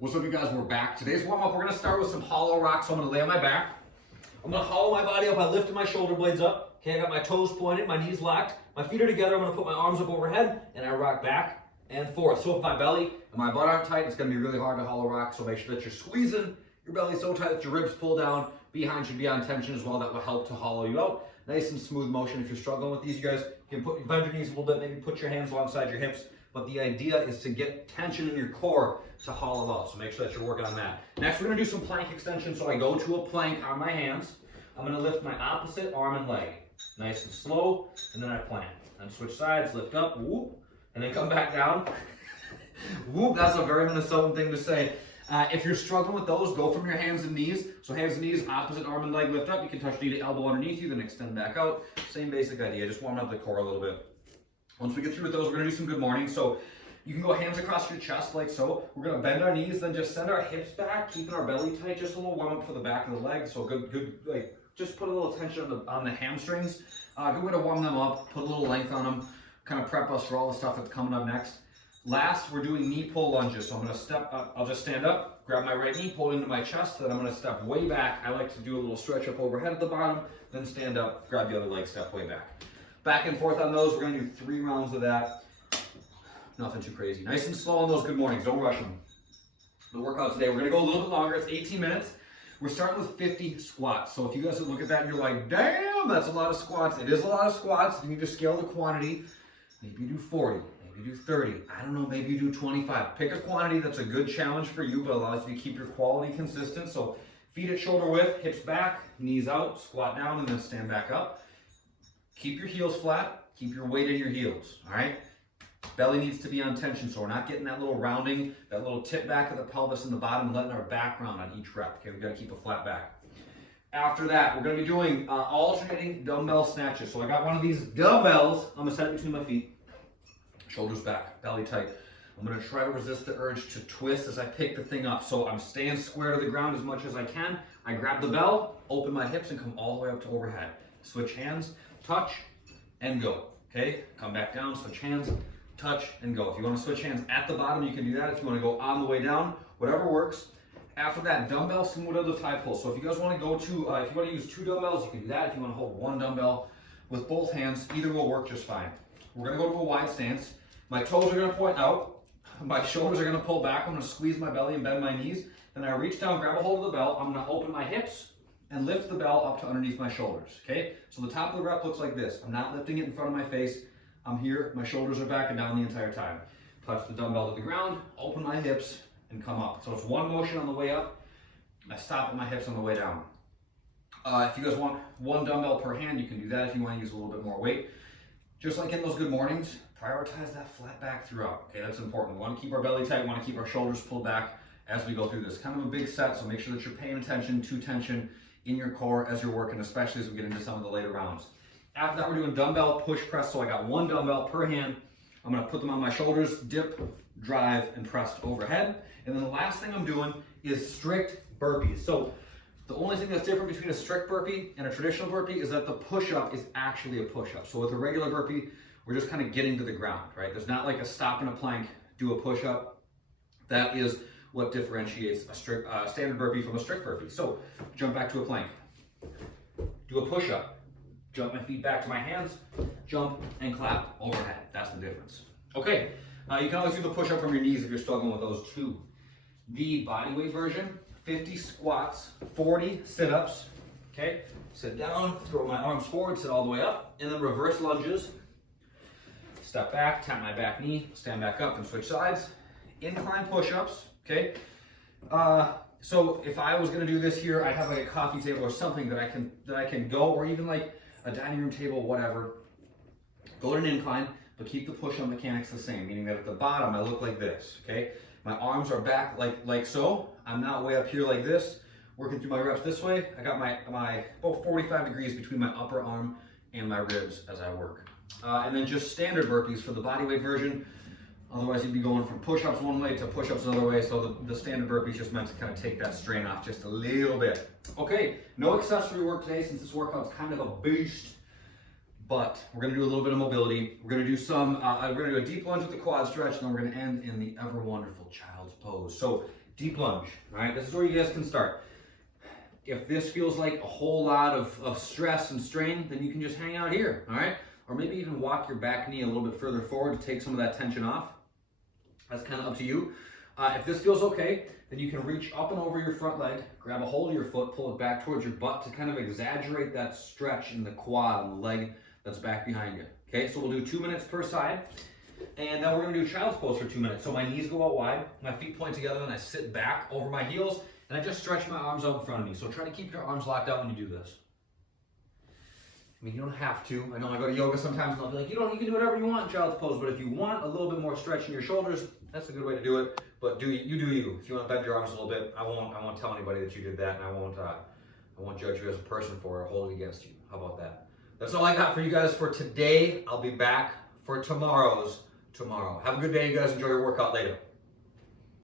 What's up, you guys? We're back. Today's warm-up, we're going to start with some hollow rocks. So I'm going to lay on my back. I'm going to hollow my body up by lifting my shoulder blades up. Okay, I got my toes pointed, my knees locked, my feet are together. I'm going to put my arms up overhead, and I rock back and forth. So if my belly and my butt aren't tight, it's going to be really hard to hollow rock. So make sure that you're squeezing your belly so tight that your ribs pull down. Behind should be on tension as well. That will help to hollow you out. Nice and smooth motion. If you're struggling with these, you guys can bend your knees a little bit, maybe put your hands alongside your hips. But the idea is to get tension in your core to hollow out. So make sure that you're working on that. Next, we're going to do some plank extension. So I go to a plank on my hands. I'm going to lift my opposite arm and leg. Nice and slow. And then I plant. And switch sides, lift up, whoop, and then come back down. Whoop, that's a very Minnesotan thing to say. If you're struggling with those, go from your hands and knees. So hands and knees, opposite arm and leg lift up. You can touch knee to elbow underneath you, then extend back out. Same basic idea, just warm up the core a little bit. Once we get through with those, we're going to do some good morning. So you can go hands across your chest like so. We're going to bend our knees, then just send our hips back, keeping our belly tight. Just a little warm up for the back of the leg. So good, like just put a little tension on the hamstrings. Good way to warm them up, put a little length on them, kind of prep us for all the stuff that's coming up next. Last, we're doing knee pull lunges. So I'm going to step up, I'll just stand up, grab my right knee, pull it into my chest, then I'm going to step way back. I like to do a little stretch up overhead at the bottom, then stand up, grab the other leg, step way back. Back and forth on those. We're going to do 3 rounds of that. Nothing too crazy. Nice and slow on those good mornings. Don't rush them. The workout today, we're going to go a little bit longer. It's 18 minutes. We're starting with 50 squats. So if you guys look at that and you're like, damn, that's a lot of squats. It is a lot of squats. You need to scale the quantity. Maybe you do 40. Maybe you do 30. I don't know. Maybe you do 25. Pick a quantity that's a good challenge for you, but allows you to keep your quality consistent. So feet at shoulder width, hips back, knees out, squat down, and then stand back up. Keep your heels flat, keep your weight in your heels, all right? Belly needs to be on tension, so we're not getting that little rounding, that little tip back of the pelvis in the bottom, and letting our back round on each rep, okay? We've got to keep a flat back. After that, we're going to be doing alternating dumbbell snatches. So I got one of these dumbbells, I'm going to set it between my feet, shoulders back, belly tight. I'm going to try to resist the urge to twist as I pick the thing up. So I'm staying square to the ground as much as I can. I grab the bell, open my hips, and come all the way up to overhead. Switch hands, touch, and go. Okay, come back down, switch hands, touch, and go. If you want to switch hands at the bottom, you can do that. If you want to go on the way down, whatever works. After that, dumbbell simulated thigh pull. So if you guys want to go to, if you want to use 2 dumbbells, you can do that. If you want to hold 1 dumbbell with both hands, either will work just fine. We're going to go to a wide stance. My toes are going to point out. My shoulders are going to pull back. I'm going to squeeze my belly and bend my knees. Then I reach down, grab a hold of the bell. I'm going to open my hips and lift the bell up to underneath my shoulders, okay? So the top of the rep looks like this. I'm not lifting it in front of my face. I'm here, my shoulders are back and down the entire time. Touch the dumbbell to the ground, open my hips, and come up. So it's one motion on the way up. I stop at my hips on the way down. If you guys want 1 dumbbell per hand, you can do that if you want to use a little bit more weight. Just like in those good mornings, prioritize that flat back throughout, okay? That's important. We want to keep our belly tight, we want to keep our shoulders pulled back as we go through this. Kind of a big set, so make sure that you're paying attention to tension in your core as you're working, especially as we get into some of the later rounds. After that, we're doing dumbbell push press. So I got 1 dumbbell per hand. I'm going to put them on my shoulders, dip, drive, and press overhead. And then the last thing I'm doing is strict burpees. So the only thing that's different between a strict burpee and a traditional burpee is that the push-up is actually a push-up. So with a regular burpee, we're just kind of getting to the ground, right? There's not like a stop in a plank, do a push-up. That is what differentiates a standard burpee from a strict burpee. So jump back to a plank, do a push-up, jump my feet back to my hands, jump and clap overhead. That's the difference. Okay, you can always do the push-up from your knees if you're struggling with those too. The bodyweight version, 50 squats, 40 sit-ups, okay? Sit down, throw my arms forward, sit all the way up, and then reverse lunges. Step back, tap my back knee, stand back up and switch sides. Incline push-ups, okay? So if I was gonna do this here, I'd have like a coffee table or something that I can go, or even like a dining room table, whatever. Go at an incline, but keep the push-up mechanics the same, meaning that at the bottom I look like this, okay? My arms are back like so. I'm not way up here like this, working through my reps this way. I got my about 45 degrees between my upper arm and my ribs as I work. And then just standard burpees for the bodyweight version. Otherwise, you'd be going from push-ups one way to push-ups another way. So the standard burpee is just meant to kind of take that strain off just a little bit. Okay, no accessory work today since this workout's kind of a beast. But we're gonna do a little bit of mobility. We're gonna do we're gonna do a deep lunge with the quad stretch, and then we're gonna end in the ever wonderful child's pose. So deep lunge. All right, this is where you guys can start. If this feels like a whole lot of stress and strain, then you can just hang out here, all right? Or maybe even walk your back knee a little bit further forward to take some of that tension off. That's kind of up to you. If this feels okay, then you can reach up and over your front leg, grab a hold of your foot, pull it back towards your butt to kind of exaggerate that stretch in the quad and the leg that's back behind you. Okay, so we'll do 2 minutes per side. And then we're gonna do child's pose for 2 minutes. So my knees go out wide, my feet point together, and I sit back over my heels, and I just stretch my arms out in front of me. So try to keep your arms locked out when you do this. I mean, you don't have to. I know I go to yoga sometimes and I'll be like, you can do whatever you want in child's pose, but if you want a little bit more stretch in your shoulders, that's a good way to do it. But you do you. If you want to bend your arms a little bit, I won't tell anybody that you did that, and I won't judge you as a person for it or hold it against you. How about that? That's all I got for you guys for today. I'll be back for tomorrow. Have a good day, you guys. Enjoy your workout later.